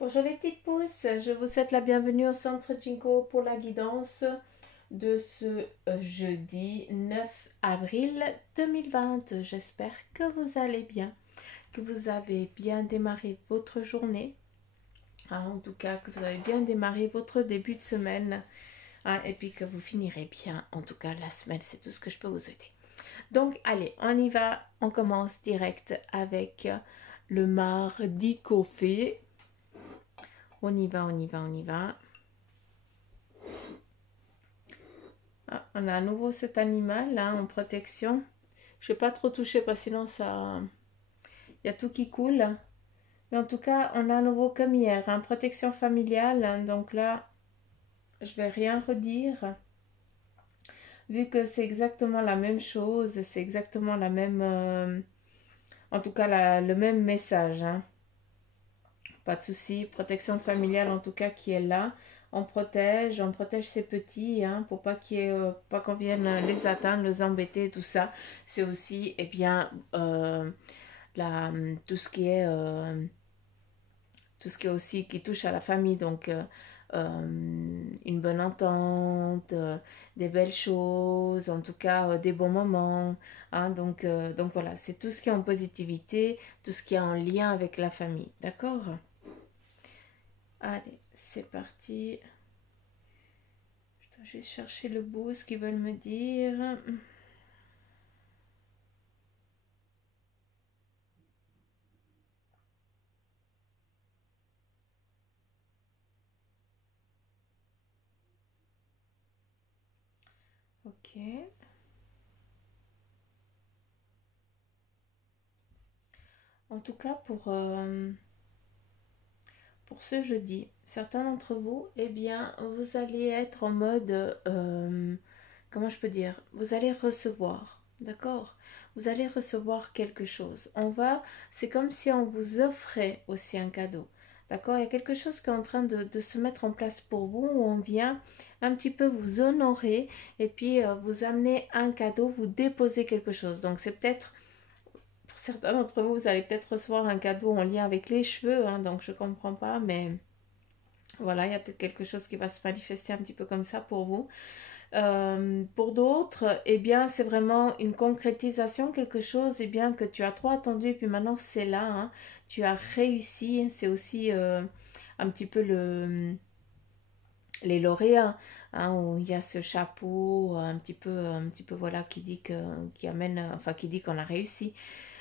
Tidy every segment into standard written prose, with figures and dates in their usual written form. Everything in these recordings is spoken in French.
Bonjour les petites pousses, je vous souhaite la bienvenue au centre Jinko pour la guidance de ce jeudi 9 avril 2020. J'espère que vous allez bien, que vous avez bien démarré votre journée, en tout cas que vous avez bien démarré votre début de semaine, et puis que vous finirez bien, en tout cas la semaine, c'est tout ce que je peux vous souhaiter. Donc allez, on y va, on commence direct avec le mardi coffee. On y va, on y va, on y va. Ah, on a à nouveau cet animal là en protection. Je ne vais pas trop toucher parce que sinon ça, il y a tout qui coule. Mais en tout cas, on a à nouveau comme hier, hein, protection familiale. Hein, donc là, je vais rien redire. Vu que c'est exactement la même chose, c'est exactement la même, en tout cas le même message. Hein. Pas de souci, protection familiale en tout cas qui est là. On protège ses petits, hein, pour pas pas qu'on vienne les atteindre, les embêter, tout ça. C'est aussi, eh bien, la, tout ce qui est, tout ce qui est aussi qui touche à la famille, donc une bonne entente, des belles choses, en tout cas des bons moments. Hein, donc voilà, c'est tout ce qui est en positivité, tout ce qui est en lien avec la famille, d'accord? Allez, c'est parti. Je dois juste chercher le bout, ce qu'ils veulent me dire. Ok. En tout cas, pour ce jeudi, certains d'entre vous, eh bien, vous allez être en mode, comment je peux dire, vous allez recevoir, d'accord? Vous allez recevoir quelque chose. C'est comme si on vous offrait aussi un cadeau. D'accord? Il y a quelque chose qui est en train de se mettre en place pour vous, où on vient un petit peu vous honorer et puis vous amener un cadeau, vous déposer quelque chose. Donc c'est peut-être pour certains d'entre vous, vous allez peut-être recevoir un cadeau en lien avec les cheveux, hein, donc je ne comprends pas, mais voilà, il y a peut-être quelque chose qui va se manifester un petit peu comme ça pour vous. Pour d'autres, eh bien, c'est vraiment une concrétisation, quelque chose, eh bien, que tu as trop attendu et puis maintenant c'est là, hein, tu as réussi. C'est aussi un petit peu les lauréats, hein, où il y a ce chapeau un petit peu voilà qui amène, enfin qui dit qu'on a réussi.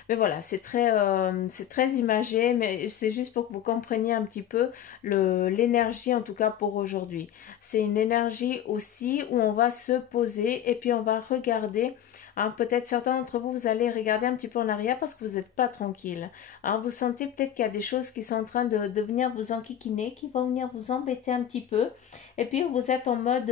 Mais voilà, c'est très imagé, mais c'est juste pour que vous compreniez un petit peu l'énergie, en tout cas pour aujourd'hui. C'est une énergie aussi où on va se poser et puis on va regarder. Hein, peut-être certains d'entre vous, vous allez regarder un petit peu en arrière parce que vous n'êtes pas tranquille. Hein, vous sentez peut-être qu'il y a des choses qui sont en train de venir vous enquiquiner, qui vont venir vous embêter un petit peu. Et puis vous êtes en mode...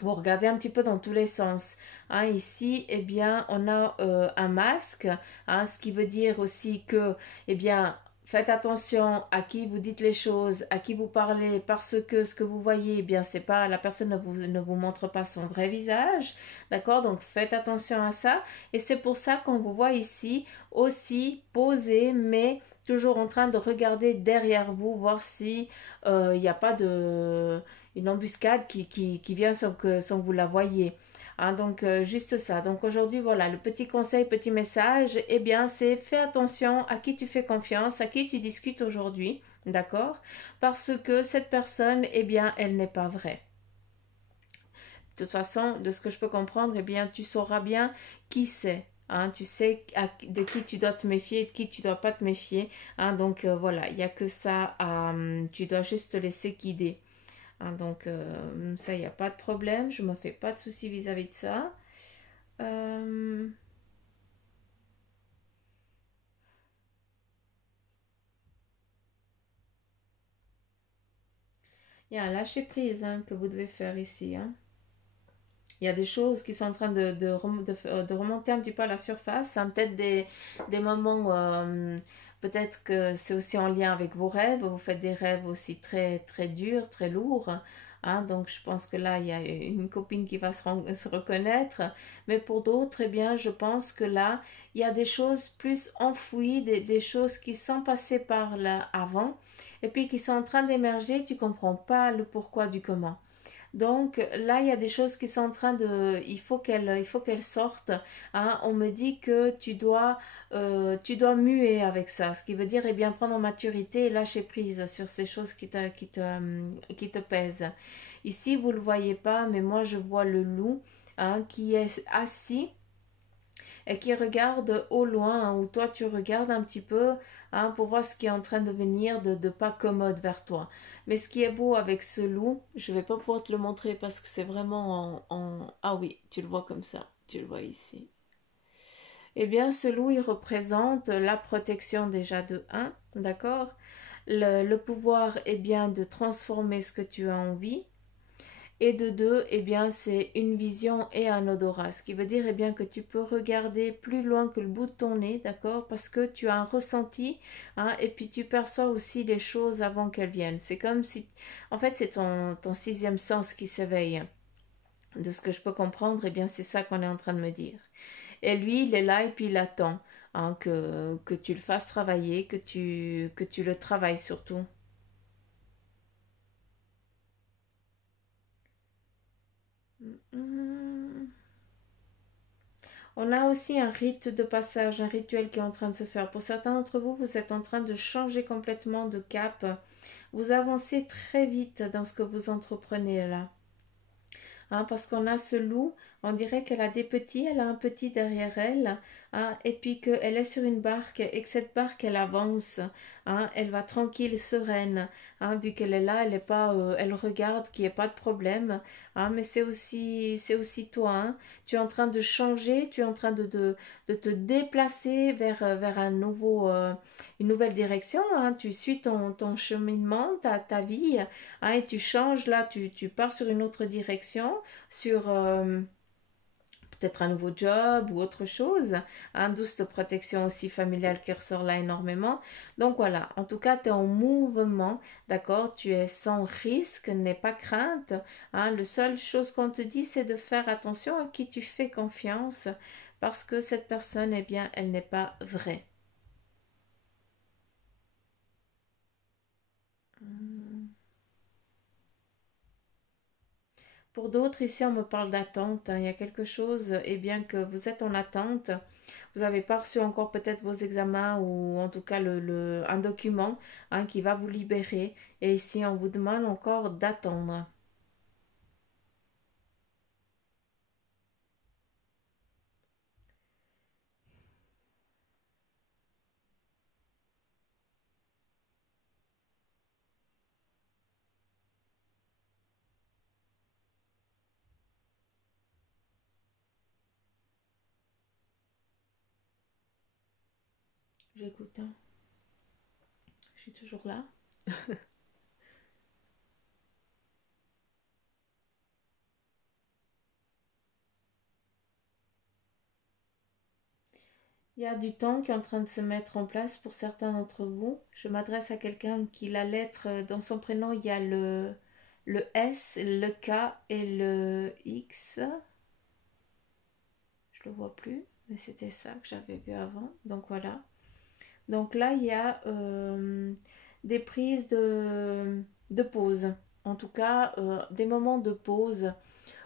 vous regardez un petit peu dans tous les sens. Hein, ici, eh bien, on a un masque, hein, ce qui veut dire aussi que, eh bien, faites attention à qui vous dites les choses, à qui vous parlez, parce que ce que vous voyez, eh bien, c'est pas, la personne ne vous montre pas son vrai visage, d'accord? Donc, faites attention à ça. Et c'est pour ça qu'on vous voit ici aussi posé, mais toujours en train de regarder derrière vous, voir si il n'y a pas une embuscade qui vient sans que vous la voyez. Hein, donc juste ça. Donc aujourd'hui, voilà, le petit conseil, petit message, eh bien, c'est fais attention à qui tu fais confiance, à qui tu discutes aujourd'hui, d'accord? Parce que cette personne, eh bien, elle n'est pas vraie. De toute façon, de ce que je peux comprendre, eh bien, tu sauras bien qui c'est. Hein, tu sais de qui tu dois te méfier et de qui tu dois pas te méfier. Hein, donc voilà, il n'y a que ça. Tu dois juste te laisser guider. Hein, donc ça, il n'y a pas de problème. Je ne me fais pas de soucis vis-à-vis de ça. Euh, Il y a un lâcher-prise, hein, que vous devez faire ici. Hein. Il y a des choses qui sont en train de remonter un petit peu à la surface. Hein. Peut-être des moments, peut-être que c'est aussi en lien avec vos rêves. Vous faites des rêves aussi très, très durs, très lourds. hein. Donc je pense que là, il y a une copine qui va se reconnaître. Mais pour d'autres, eh bien, je pense que là, il y a des choses plus enfouies, des choses qui sont passées par là avant, et puis qui sont en train d'émerger, tu comprends pas le pourquoi du comment. Donc là, il y a des choses qui sont en train de... il faut qu'elles sortent, hein. On me dit que tu dois muer avec ça, ce qui veut dire, eh bien, prendre en maturité et lâcher prise sur ces choses qui te pèsent. Ici, vous ne le voyez pas, mais moi, je vois le loup, hein, qui est assis et qui regarde au loin, hein, où toi tu regardes un petit peu, hein, pour voir ce qui est en train de venir de pas commode vers toi. Mais ce qui est beau avec ce loup, je vais pas pouvoir te le montrer parce que c'est vraiment Ah oui, tu le vois comme ça, tu le vois ici. Eh bien, ce loup, il représente la protection déjà de un, d'accord? Le pouvoir, eh bien, de transformer ce que tu as envie. Et de deux, eh bien, c'est une vision et un odorat. Ce qui veut dire, eh bien, que tu peux regarder plus loin que le bout de ton nez, d'accord? Parce que tu as un ressenti, hein, et puis tu perçois aussi les choses avant qu'elles viennent. C'est comme si, en fait, c'est ton sixième sens qui s'éveille. De ce que je peux comprendre, eh bien, c'est ça qu'on est en train de me dire. Et lui, il est là et puis il attend, hein, que tu le fasses travailler, que tu le travailles surtout. Hmm. On a aussi un rite de passage, un rituel qui est en train de se faire. Pour certains d'entre vous, vous êtes en train de changer complètement de cap. Vous avancez très vite dans ce que vous entreprenez là, hein, parce qu'on a ce loup, on dirait qu'elle a des petits, elle a un petit derrière elle, hein, et puis qu'elle est sur une barque et que cette barque elle avance, hein, elle va tranquille, sereine, hein, vu qu'elle est là, elle est pas, elle regarde qu'il n'y ait pas de problème, hein, mais c'est aussi toi, hein, tu es en train de changer, tu es en train de te déplacer vers un une nouvelle direction, hein, tu suis ton cheminement, ta vie, hein, et tu changes là, tu pars sur une autre direction, sur peut-être un nouveau job ou autre chose, hein, d'où cette protection aussi familiale qui ressort là énormément. Donc voilà, en tout cas, tu es en mouvement, d'accord? Tu es sans risque, n'aie pas crainte, hein. La seule chose qu'on te dit, c'est de faire attention à qui tu fais confiance, parce que cette personne, eh bien, elle n'est pas vraie. Pour d'autres, ici, on me parle d'attente, hein. Il y a quelque chose, et bien que vous êtes en attente, vous n'avez pas reçu encore peut-être vos examens ou en tout cas un document, hein, qui va vous libérer. Et ici, on vous demande encore d'attendre. J'écoute, hein. Je suis toujours là. Il y a du temps qui est en train de se mettre en place pour certains d'entre vous. Je m'adresse à quelqu'un qui, la lettre, dans son prénom, il y a le S, le K et le X. Je le vois plus, mais c'était ça que j'avais vu avant. Donc voilà. Donc là, il y a des prises de pause. En tout cas, des moments de pause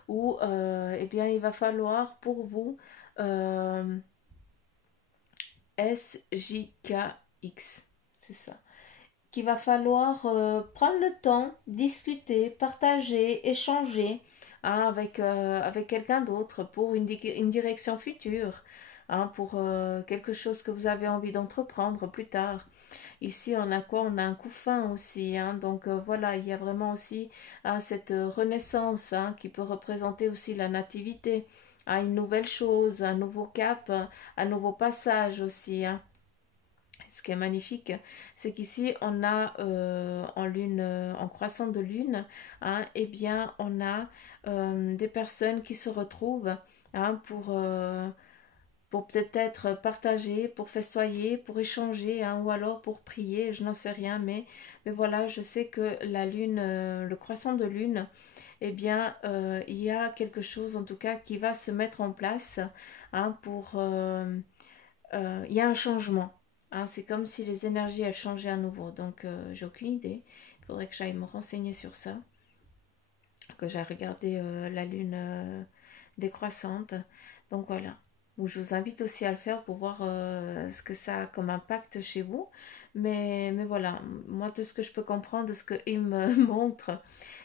où eh bien, il va falloir pour vous euh, SJKX, c'est ça. Qu'il va falloir prendre le temps, discuter, partager, échanger, hein, avec quelqu'un d'autre pour une direction future, hein, pour quelque chose que vous avez envie d'entreprendre plus tard. Ici, on a quoi? On a un couffin aussi, hein, donc voilà, il y a vraiment aussi, hein, cette renaissance, hein, qui peut représenter aussi la nativité, hein, une nouvelle chose, un nouveau cap, un nouveau passage aussi, hein. Ce qui est magnifique, c'est qu'ici on a en lune, en croissant de lune, hein, eh bien on a des personnes qui se retrouvent, hein, pour peut-être partager, pour festoyer, pour échanger, hein, ou alors pour prier, je n'en sais rien, mais voilà, je sais que la lune, le croissant de lune, eh bien, il y a quelque chose en tout cas qui va se mettre en place, hein, il y a un changement. Hein, c'est comme si les énergies elles changeaient à nouveau. Donc, j'ai aucune idée. Il faudrait que j'aille me renseigner sur ça, que j'aille regarder la lune décroissante. Donc voilà. Où je vous invite aussi à le faire pour voir ce que ça a comme impact chez vous. Mais voilà, moi de ce que je peux comprendre, de ce qu'il me montre,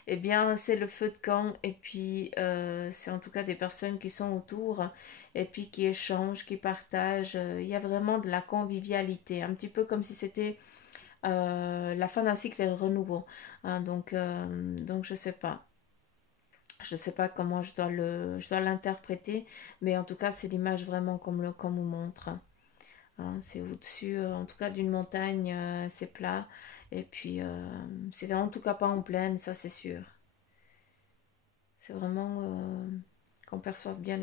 eh bien c'est le feu de camp et puis c'est en tout cas des personnes qui sont autour et puis qui échangent, qui partagent. Il y a vraiment de la convivialité, un petit peu comme si c'était la fin d'un cycle et le renouveau. Hein, donc je sais pas. Je ne sais pas comment je dois l'interpréter, mais en tout cas, c'est l'image vraiment comme on montre. Hein, c'est au-dessus, en tout cas, d'une montagne, c'est plat. Et puis, c'est en tout cas pas en plaine, ça c'est sûr. C'est vraiment qu'on perçoive bien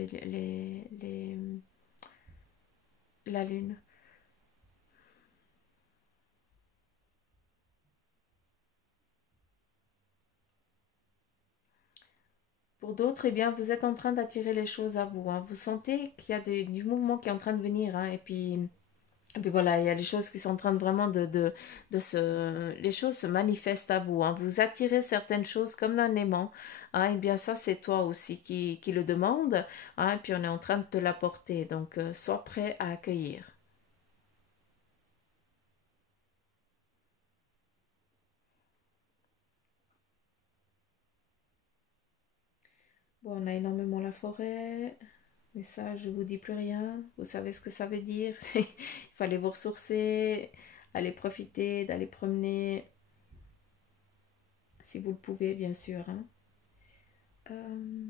la lune. Pour d'autres, eh bien, vous êtes en train d'attirer les choses à vous. Hein. Vous sentez qu'il y a du mouvement qui est en train de venir. Hein, et puis voilà, il y a des choses qui sont en train de vraiment de se... Les choses se manifestent à vous. Hein. Vous attirez certaines choses comme d'un aimant. Hein, et bien ça, c'est toi aussi qui le demande. Hein, et puis on est en train de te l'apporter. Donc, sois prêt à accueillir. Bon, on a énormément la forêt. Mais ça, je vous dis plus rien. Vous savez ce que ça veut dire. Il fallait vous ressourcer, aller profiter, d'aller promener, si vous le pouvez, bien sûr. Hein. Euh,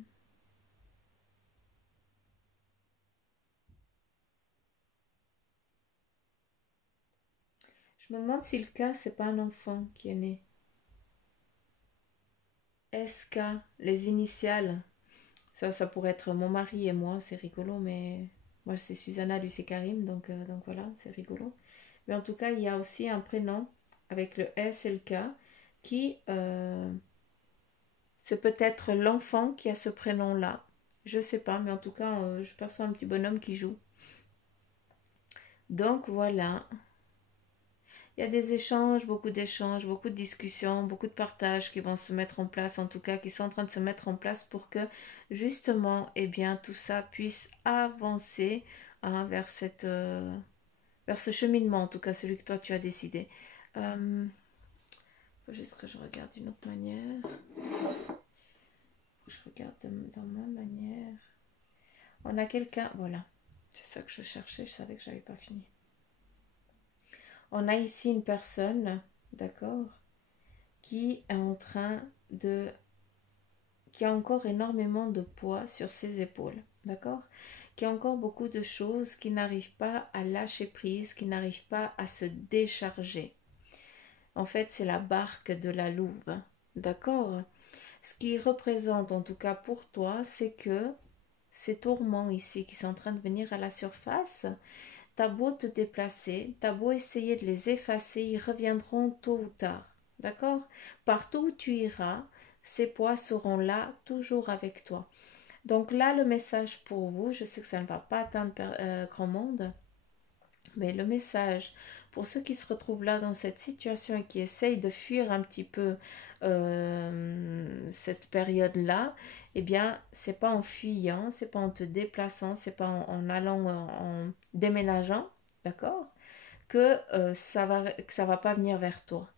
je me demande si le cas, c'est pas un enfant qui est né. SK, les initiales. Ça pourrait être mon mari et moi, c'est rigolo, mais moi c'est Susanna, lui c'est Karim, donc voilà, c'est rigolo. Mais en tout cas, il y a aussi un prénom avec le S et le K qui, c'est peut-être l'enfant qui a ce prénom-là. Je sais pas, mais en tout cas, je perçois un petit bonhomme qui joue. Donc voilà, il y a des échanges, beaucoup de discussions, beaucoup de partages qui vont se mettre en place, en tout cas qui sont en train de se mettre en place pour que justement, eh bien, tout ça puisse avancer hein, vers ce cheminement, en tout cas celui que toi tu as décidé. Faut juste que je regarde d'une autre manière. Je regarde dans ma manière. On a quelqu'un, voilà, c'est ça que je cherchais, je savais que j'avais pas fini. On a ici une personne, d'accord, qui est en train de qui a encore énormément de poids sur ses épaules, d'accord? Qui a encore beaucoup de choses qui n'arrivent pas à lâcher prise, qui n'arrivent pas à se décharger. En fait, c'est la barque de la louve, d'accord? Ce qui représente, en tout cas pour toi, c'est que ces tourments ici qui sont en train de venir à la surface, t'as beau te déplacer, t'as beau essayer de les effacer, ils reviendront tôt ou tard. D'accord? Partout où tu iras, ces poids seront là, toujours avec toi. Donc là, le message pour vous, je sais que ça ne va pas atteindre grand monde, mais le message pour ceux qui se retrouvent là dans cette situation et qui essayent de fuir un petit peu cette période-là, eh bien, c'est pas en fuyant, c'est pas en te déplaçant, c'est pas en allant, en déménageant, d'accord, que ça va pas venir vers toi.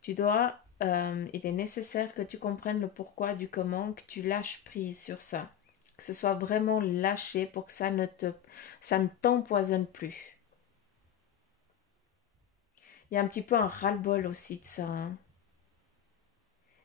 Tu dois, il est nécessaire que tu comprennes le pourquoi du comment, que tu lâches prise sur ça, que ce soit vraiment lâché pour que ça ne t'empoisonne plus. Il y a un petit peu un ras-le-bol aussi de ça. Hein.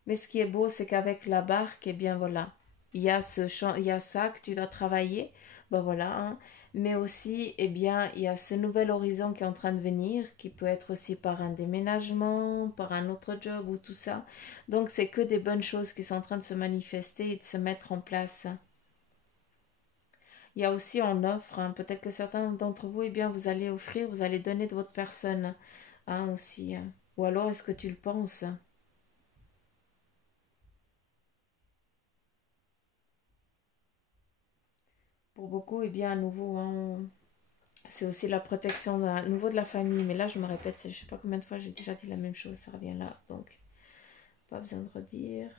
Mais ce qui est beau, c'est qu'avec la barque, eh bien voilà, il y a ça que tu dois travailler, ben voilà, hein. Mais aussi, eh bien, il y a ce nouvel horizon qui est en train de venir, qui peut être aussi par un déménagement, par un autre job ou tout ça. Donc, c'est que des bonnes choses qui sont en train de se manifester et de se mettre en place. Il y a aussi en offre, hein, peut-être que certains d'entre vous, eh bien, vous allez offrir, vous allez donner de votre personne, hein, aussi. Hein. Ou alors, est-ce que tu le penses? Pour beaucoup, eh bien, à nouveau, hein, c'est aussi la protection à nouveau de la famille. Mais là, je me répète, je ne sais pas combien de fois j'ai déjà dit la même chose, ça revient là. Donc, pas besoin de redire.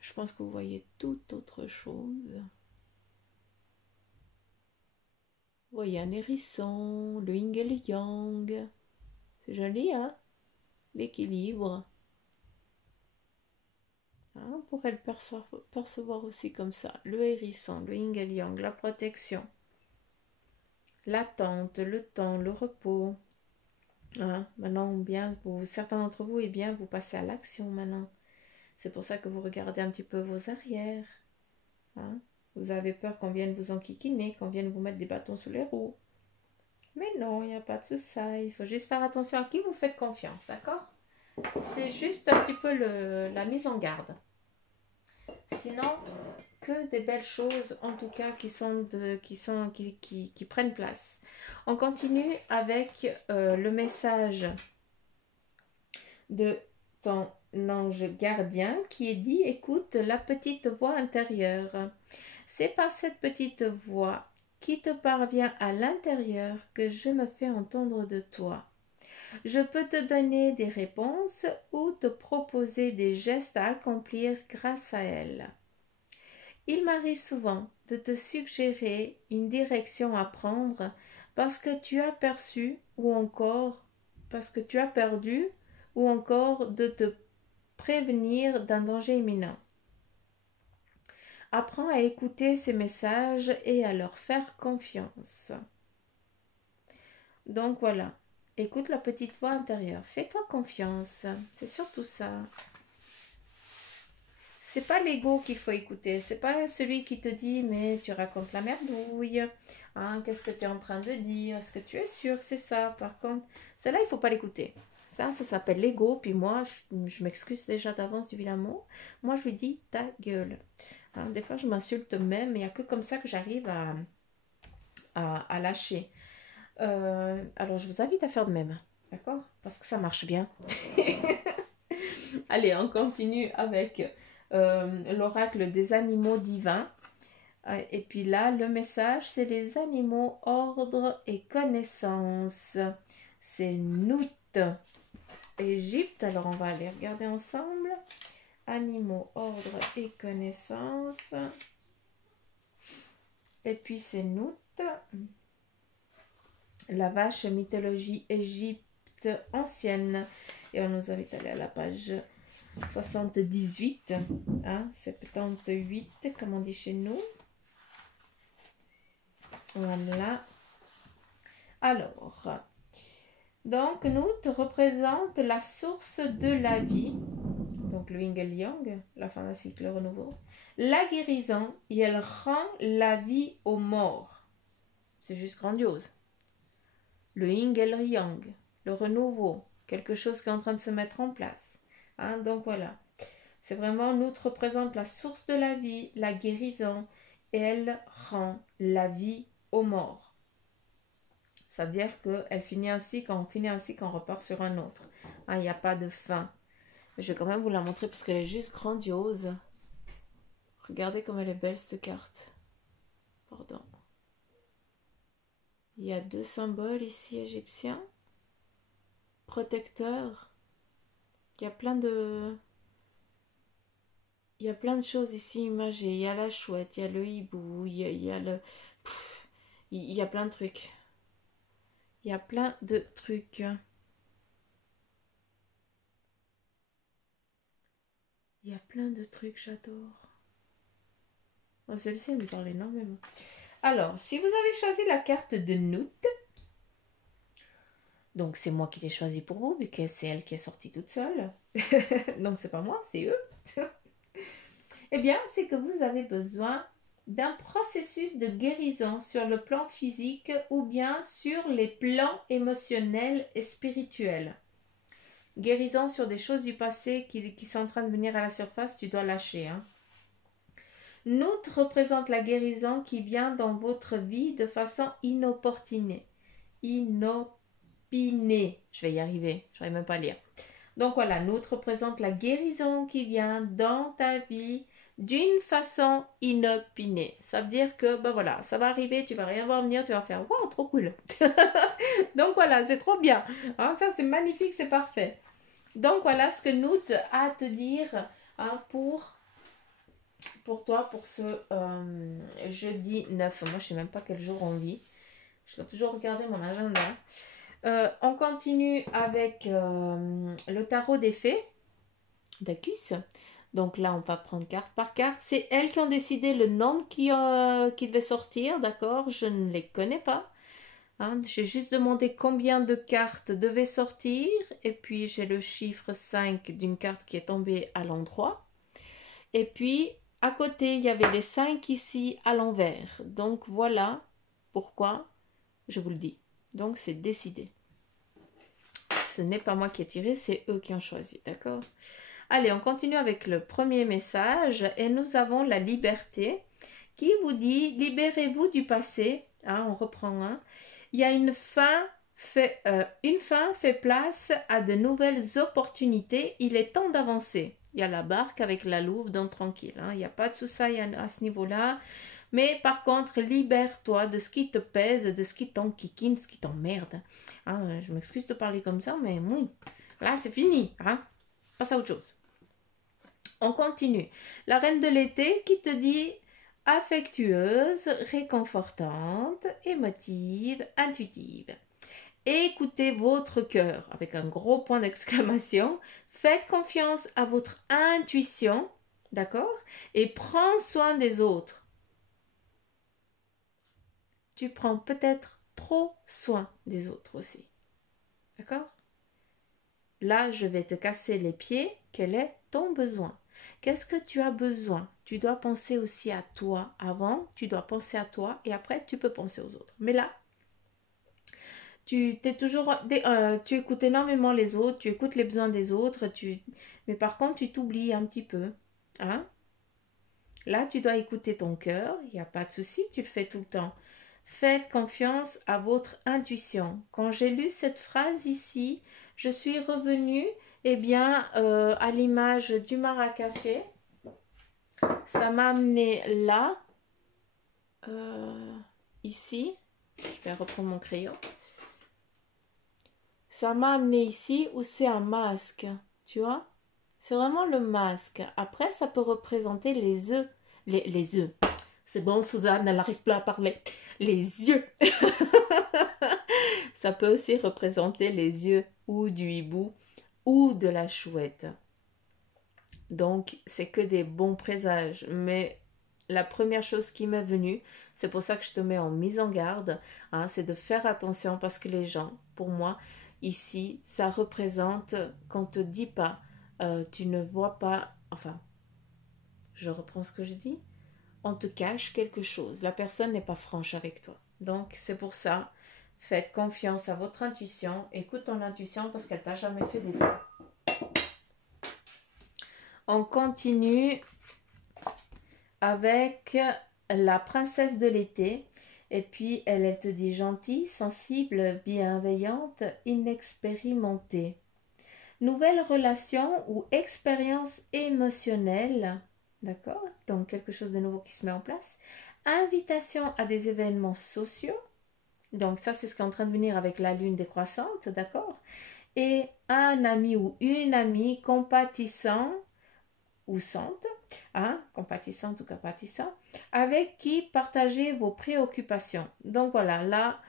Je pense que vous voyez tout autre chose. Vous voyez un hérisson, le yin et le yang. C'est joli, hein? L'équilibre. Hein, on pourrait le percevoir aussi comme ça. Le hérisson, le yin et le yang, la protection. L'attente, le temps, le repos. Hein, maintenant, bien, certains d'entre vous, eh bien, vous passez à l'action maintenant. C'est pour ça que vous regardez un petit peu vos arrières. Hein. Vous avez peur qu'on vienne vous enquiquiner, qu'on vienne vous mettre des bâtons sous les roues. Mais non, il n'y a pas de ça. Il faut juste faire attention à qui vous faites confiance, d'accord? C'est juste un petit peu la mise en garde. Sinon, que des belles choses, en tout cas, qui prennent place. On continue avec le message de ton ange gardien qui est dit, écoute la petite voix intérieure. C'est par cette petite voix qui te parvient à l'intérieur que je me fais entendre de toi. Je peux te donner des réponses ou te proposer des gestes à accomplir grâce à elle. Il m'arrive souvent de te suggérer une direction à prendre parce que tu as perçu ou encore parce que tu as perdu ou encore de te prévenir d'un danger imminent. Apprends à écouter ces messages et à leur faire confiance. Donc voilà, écoute la petite voix intérieure. Fais-toi confiance. C'est surtout ça. C'est pas l'ego qu'il faut écouter. C'est pas celui qui te dit mais tu racontes la merdouille. Hein, qu'est-ce que tu es en train de dire? Est-ce que tu es sûr que c'est ça? Par contre, celle-là, il faut pas l'écouter. Ça s'appelle l'ego. Puis moi, je m'excuse déjà d'avance du vilain mot. Moi, je lui dis ta gueule. Hein, des fois, je m'insulte même. Il n'y a que comme ça que j'arrive à lâcher. Alors, je vous invite à faire de même. D'accord? Parce que ça marche bien. Allez, on continue avec l'oracle des animaux divins. Et puis là, le message, c'est les animaux, ordre et connaissance. C'est Nout, Égypte. Alors, on va aller regarder ensemble. Animaux, ordre et connaissance. Et puis, c'est Nout. La vache, mythologie Égypte ancienne. Et on nous invite à aller à la page 78, hein, 78, comme on dit chez nous. Voilà. Alors, donc, Nout représente la source de la vie, donc le yin et le yang, la fin d'un cycle renouveau, la guérison, et elle rend la vie aux morts. C'est juste grandiose. Le yin et le yang, le renouveau, quelque chose qui est en train de se mettre en place. Hein, donc voilà. C'est vraiment, Nout représente la source de la vie, la guérison, et elle rend la vie aux morts. Ça veut dire qu'elle finit ainsi, quand on finit ainsi, qu'on repart sur un autre. Il n'y a pas de fin. Je vais quand même vous la montrer parce qu'elle est juste grandiose. Regardez comme elle est belle cette carte. Pardon. Il y a deux symboles ici égyptiens. Protecteur. Il y a plein de... Il y a plein de choses ici imagées. Il y a la chouette, il y a le hibou, il y a le... il y a plein de trucs. Il y a plein de trucs. Il y a plein de trucs, j'adore. Oh, celle-ci, elle me parle énormément. Alors, si vous avez choisi la carte de Nout, donc c'est moi qui l'ai choisie pour vous, vu que c'est elle qui est sortie toute seule. Donc c'est pas moi, c'est eux. Eh bien, c'est que vous avez besoin d'un processus de guérison sur le plan physique ou bien sur les plans émotionnels et spirituels. Guérison sur des choses du passé qui sont en train de venir à la surface, tu dois lâcher. Hein. Noute représente la guérison qui vient dans votre vie de façon inopportunée. Inopinée. Je vais y arriver, je n'arrive même pas à lire. Donc voilà, Noute représente la guérison qui vient dans ta vie d'une façon inopinée. Ça veut dire que, ben voilà, ça va arriver, tu vas rien voir venir, tu vas faire « Wow, trop cool !» Donc voilà, c'est trop bien. Hein, ça, c'est magnifique, c'est parfait. Donc voilà ce que Noute a à te dire hein, pour toi, pour ce jeudi 9. Moi, je ne sais même pas quel jour on vit. Je dois toujours regarder mon agenda. On continue avec le tarot des fées d'Acus. Donc là, on va prendre carte par carte. C'est elles qui ont décidé le nombre qui devait sortir, d'accord? Je ne les connais pas. Hein? J'ai juste demandé combien de cartes devaient sortir. Et puis, j'ai le chiffre 5 d'une carte qui est tombée à l'endroit. Et puis, à côté, il y avait les 5 ici à l'envers. Donc, voilà pourquoi je vous le dis. Donc, c'est décidé. Ce n'est pas moi qui ai tiré, c'est eux qui ont choisi, d'accord? Allez, on continue avec le premier message. Et nous avons la liberté qui vous dit « Libérez-vous du passé. Hein, » on reprend. Hein. Il y a une fin fait place à de nouvelles opportunités. Il est temps d'avancer. Il y a la barque avec la louve, donc tranquille. Hein. Il n'y a pas de souci à ce niveau-là. Mais par contre, libère-toi de ce qui te pèse, de ce qui t'enquiquine, ce qui t'emmerde. Hein, je m'excuse de parler comme ça, mais oui, là c'est fini. Hein. Passe à autre chose. On continue. La reine de l'été qui te dit affectueuse, réconfortante, émotive, intuitive. Écoutez votre cœur avec un gros point d'exclamation. Faites confiance à votre intuition, d'accord? Et prends soin des autres. Tu prends peut-être trop soin des autres aussi. D'accord? Là, je vais te casser les pieds. Quel est ton besoin? Qu'est-ce que tu as besoin? Tu dois penser aussi à toi avant, tu dois penser à toi et après, tu peux penser aux autres. Mais là, tu écoutes énormément les autres, tu écoutes les besoins des autres, mais par contre, tu t'oublies un petit peu. Hein? Là, tu dois écouter ton cœur, il n'y a pas de souci, tu le fais tout le temps. Faites confiance à votre intuition. Quand j'ai lu cette phrase ici, je suis revenue à l'image du maracafé. Ça m'a amené là, ici. Je vais reprendre mon crayon. Ça m'a amené ici où c'est un masque, tu vois. C'est vraiment le masque. Après, ça peut représenter les œufs. Les œufs. C'est bon, Suzanne, elle n'arrive plus à parler. Les yeux. Ça peut aussi représenter les yeux ou du hibou ou de la chouette. Donc, c'est que des bons présages. Mais la première chose qui m'est venue, c'est pour ça que je te mets en mise en garde, hein, c'est de faire attention parce que les gens, pour moi, ici, ça représente qu'on ne te dit pas, tu ne vois pas, enfin, je reprends ce que je dis, on te cache quelque chose. La personne n'est pas franche avec toi. Donc, c'est pour ça, faites confiance à votre intuition. Écoute ton intuition parce qu'elle t'a jamais fait défaut. On continue avec la princesse de l'été. Et puis, elle te dit gentille, sensible, bienveillante, inexpérimentée. Nouvelle relation ou expérience émotionnelle. D'accord? Donc, quelque chose de nouveau qui se met en place. Invitation à des événements sociaux. Donc, ça, c'est ce qui est en train de venir avec la lune décroissante. D'accord? Et un ami ou une amie compatissant ou sente, hein, compatissante ou compatissant, avec qui partagez vos préoccupations. Donc, voilà, là,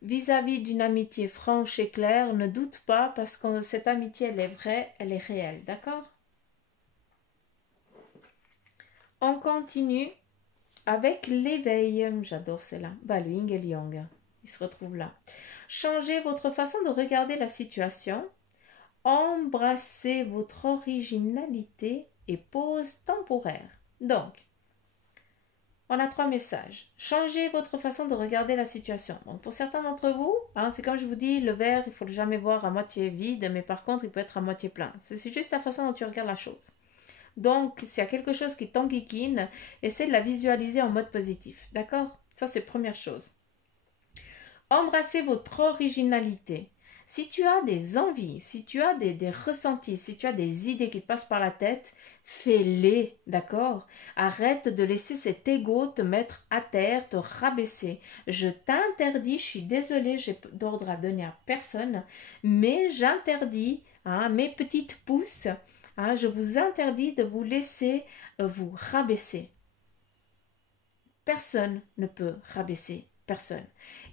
vis-à-vis d'une amitié franche et claire, ne doute pas parce que cette amitié, elle est vraie, elle est réelle. D'accord? On continue avec l'éveil. J'adore celle-là. Bah, le yin et le yang. Il se retrouve là. Changez votre façon de regarder la situation. Embrassez votre originalité et pause temporaire. Donc, on a 3 messages. Changez votre façon de regarder la situation. Donc, pour certains d'entre vous, hein, c'est comme je vous dis, le verre, il faut le jamais voir à moitié vide, mais par contre, il peut être à moitié plein. C'est juste la façon dont tu regardes la chose. Donc, s'il y a quelque chose qui t'enquiquine, essaie de la visualiser en mode positif. D'accord? Ça, c'est première chose. Embrassez votre originalité. Si tu as des envies, si tu as des ressentis, si tu as des idées qui te passent par la tête, fais-les, d'accord? Arrête de laisser cet ego te mettre à terre, te rabaisser. Je t'interdis, je suis désolée, j'ai d'ordre à donner à personne, mais j'interdis, hein, mes petites pousses, hein, je vous interdis de vous laisser vous rabaisser. Personne ne peut rabaisser personne.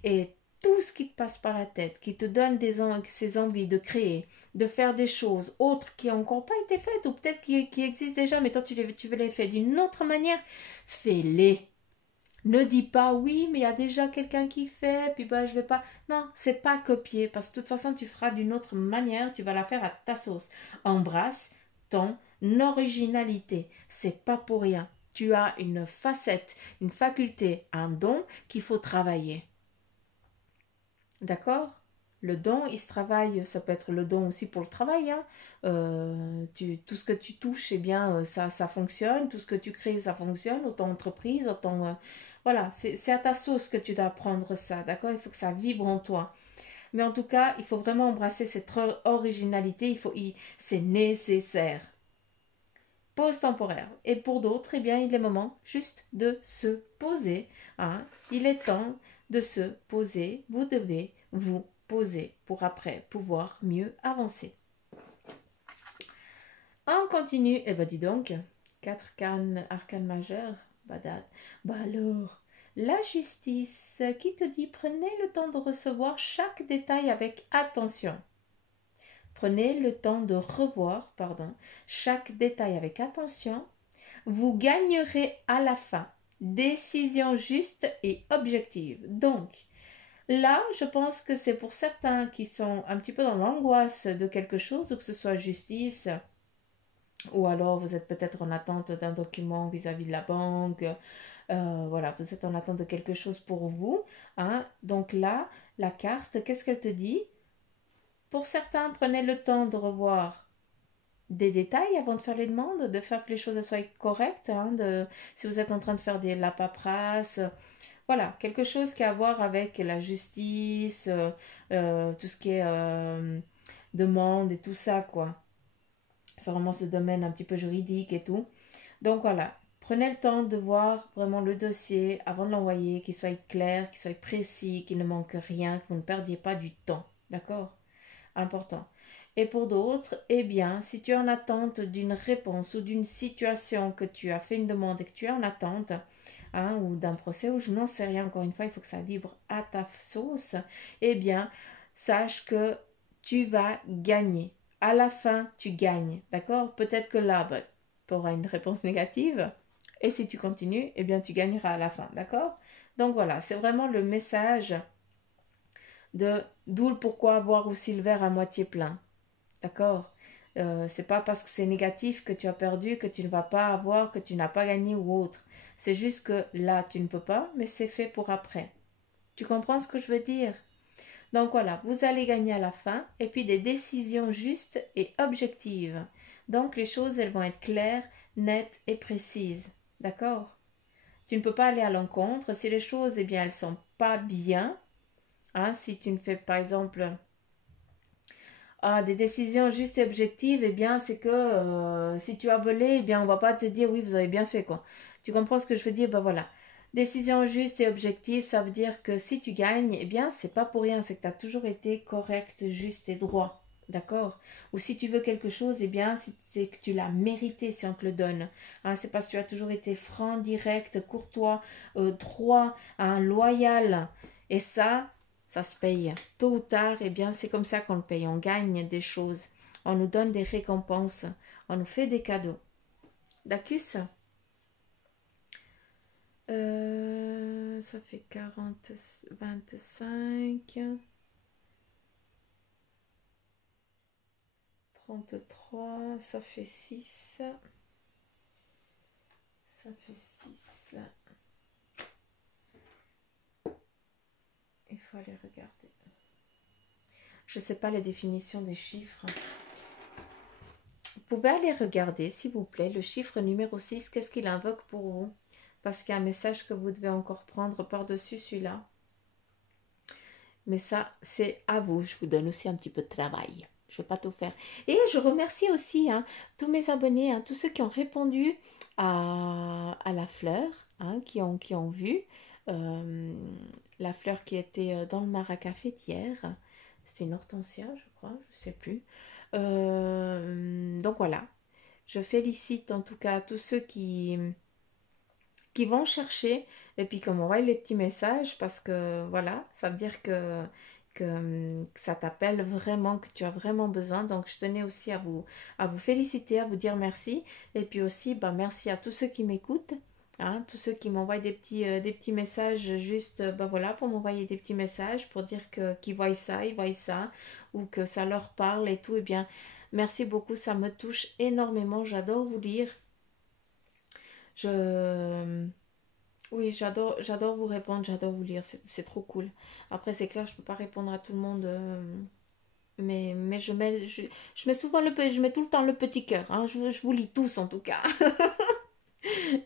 Et tout ce qui te passe par la tête, qui te donne ces envies de créer, de faire des choses autres qui n'ont encore pas été faites ou peut-être qui existent déjà, mais toi tu veux les faire d'une autre manière, fais-les. Ne dis pas oui, mais il y a déjà quelqu'un qui fait, puis bah je vais pas. Non, c'est pas copier, parce que de toute façon tu feras d'une autre manière, tu vas la faire à ta sauce. Embrasse ton originalité. C'est pas pour rien. Tu as une facette, une faculté, un don qu'il faut travailler. D'accord? Le don, il se travaille, ça peut être le don aussi pour le travail. Hein. Tout ce que tu touches, eh bien, ça fonctionne. Tout ce que tu crées, ça fonctionne. Autant entreprise, autant... voilà, c'est à ta sauce que tu dois apprendre ça. D'accord? Il faut que ça vibre en toi. Mais en tout cas, il faut vraiment embrasser cette originalité. C'est nécessaire. Pause temporaire. Et pour d'autres, eh bien, il est moment juste de se poser. Hein. Il est temps de se poser. Vous devez vous poser pour après pouvoir mieux avancer. On continue. Eh ben dis donc, 4 arcanes majeures. Badad. Bah alors, la justice qui te dit prenez le temps de recevoir chaque détail avec attention. Prenez le temps de revoir, chaque détail avec attention. Vous gagnerez à la fin. Décision juste et objective. Donc, là, je pense que c'est pour certains qui sont un petit peu dans l'angoisse de quelque chose, que ce soit justice, ou alors vous êtes peut-être en attente d'un document vis-à-vis de la banque. Voilà, vous êtes en attente de quelque chose pour vous. Hein. Donc là, la carte, qu'est-ce qu'elle te dit? Pour certains, prenez le temps de revoir des détails avant de faire les demandes, de faire que les choses soient correctes. Hein, si vous êtes en train de faire la paperasse, voilà, quelque chose qui a à voir avec la justice, tout ce qui est demande et tout ça, quoi. C'est vraiment ce domaine un petit peu juridique et tout. Donc voilà, prenez le temps de voir vraiment le dossier avant de l'envoyer, qu'il soit clair, qu'il soit précis, qu'il ne manque rien, que vous ne perdiez pas du temps. D'accord? Important. Et pour d'autres, eh bien, si tu es en attente d'une réponse ou d'une situation que tu as fait une demande et que tu es en attente, hein, ou d'un procès ou je n'en sais rien, encore une fois, il faut que ça vibre à ta sauce, eh bien, sache que tu vas gagner. À la fin, tu gagnes, d'accord? Peut-être que là, bah, tu auras une réponse négative, et si tu continues, eh bien, tu gagneras à la fin, d'accord? Donc voilà, c'est vraiment le message d'où le pourquoi voir aussi le verre à moitié plein. D'accord? C'est pas parce que c'est négatif que tu as perdu, que tu ne vas pas avoir, que tu n'as pas gagné ou autre. C'est juste que là, tu ne peux pas, mais c'est fait pour après. Tu comprends ce que je veux dire? Donc voilà, vous allez gagner à la fin et puis des décisions justes et objectives. Donc les choses, elles vont être claires, nettes et précises. D'accord? Tu ne peux pas aller à l'encontre. Si les choses, eh bien, elles sont pas bien, hein, si tu ne fais par exemple des décisions justes et objectives, eh bien, c'est que si tu as volé, eh bien, on va pas te dire oui, vous avez bien fait, quoi. Tu comprends ce que je veux dire? Ben voilà. Décision juste et objective, ça veut dire que si tu gagnes, eh bien, c'est pas pour rien, c'est que tu as toujours été correct, juste et droit. D'accord? Ou si tu veux quelque chose, eh bien, c'est que tu l'as mérité si on te le donne. Hein, c'est parce que tu as toujours été franc, direct, courtois, droit, hein, loyal. Et ça se paye. Tôt ou tard, eh bien, c'est comme ça qu'on le paye. On gagne des choses. On nous donne des récompenses. On nous fait des cadeaux. Dacus, ça fait 40, 25, 33, ça fait 6. Ça fait 6. faut aller regarder. Je ne sais pas les définitions des chiffres. Vous pouvez aller regarder, s'il vous plaît, le chiffre numéro 6, qu'est-ce qu'il invoque pour vous? Parce qu'il y a un message que vous devez encore prendre par-dessus celui-là. Mais ça, c'est à vous. Je vous donne aussi un petit peu de travail. Je ne vais pas tout faire. Et je remercie aussi tous mes abonnés, tous ceux qui ont répondu à la fleur, qui ont vu la fleur qui était dans le maracafé d'hier. C'était une hortensia, je crois, je ne sais plus. Donc voilà. Je félicite en tout cas tous ceux qui vont chercher et puis qu'on m'envoie les petits messages parce que voilà, ça veut dire que ça t'appelle vraiment, que tu as vraiment besoin. Donc je tenais aussi à vous féliciter, à vous dire merci. Et puis aussi, merci à tous ceux qui m'écoutent. Tous ceux qui m'envoient des petits messages juste voilà, pour m'envoyer des petits messages pour dire qu'ils voient ça, ils voient ça ou que ça leur parle et tout. Eh bien, merci beaucoup, ça me touche énormément. J'adore vous lire. Oui, j'adore vous répondre, j'adore vous lire, c'est trop cool. Après, c'est clair, je peux pas répondre à tout le monde, mais je mets souvent je mets tout le temps le petit cœur. Je vous lis tous en tout cas.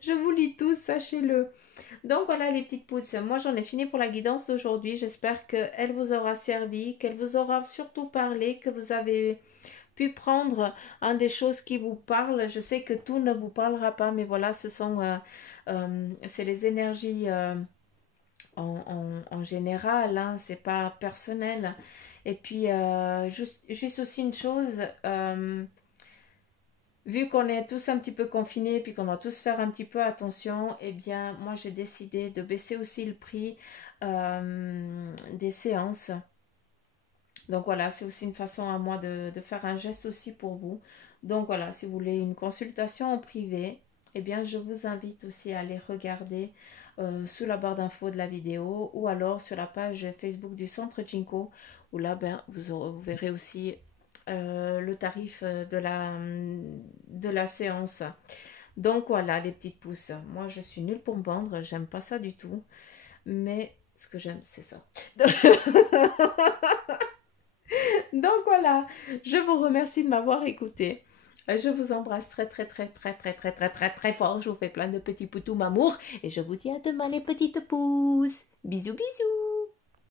Je vous lis tous, sachez-le. Donc voilà les petites pouces. Moi, j'en ai fini pour la guidance d'aujourd'hui. J'espère qu'elle vous aura servi, qu'elle vous aura surtout parlé, que vous avez pu prendre des choses qui vous parlent. Je sais que tout ne vous parlera pas, mais voilà, c'est les énergies en général, c'est pas personnel. Et puis, juste aussi une chose, vu qu'on est tous un petit peu confinés et puis qu'on doit tous faire un petit peu attention, eh bien, moi, j'ai décidé de baisser aussi le prix des séances. Donc voilà, c'est aussi une façon à moi de faire un geste aussi pour vous. Donc voilà, si vous voulez une consultation en privé, eh bien je vous invite aussi à aller regarder sous la barre d'infos de la vidéo ou alors sur la page Facebook du Centre Jinko où là vous verrez aussi le tarif de la séance. Donc voilà les petites pousses. Moi je suis nulle pour me vendre, j'aime pas ça du tout. Mais ce que j'aime c'est ça. Donc voilà, je vous remercie de m'avoir écouté. Je vous embrasse très très très très très très très très très fort. Je vous fais plein de petits poutous m'amour et je vous dis à demain les petites pousses. Bisous bisous.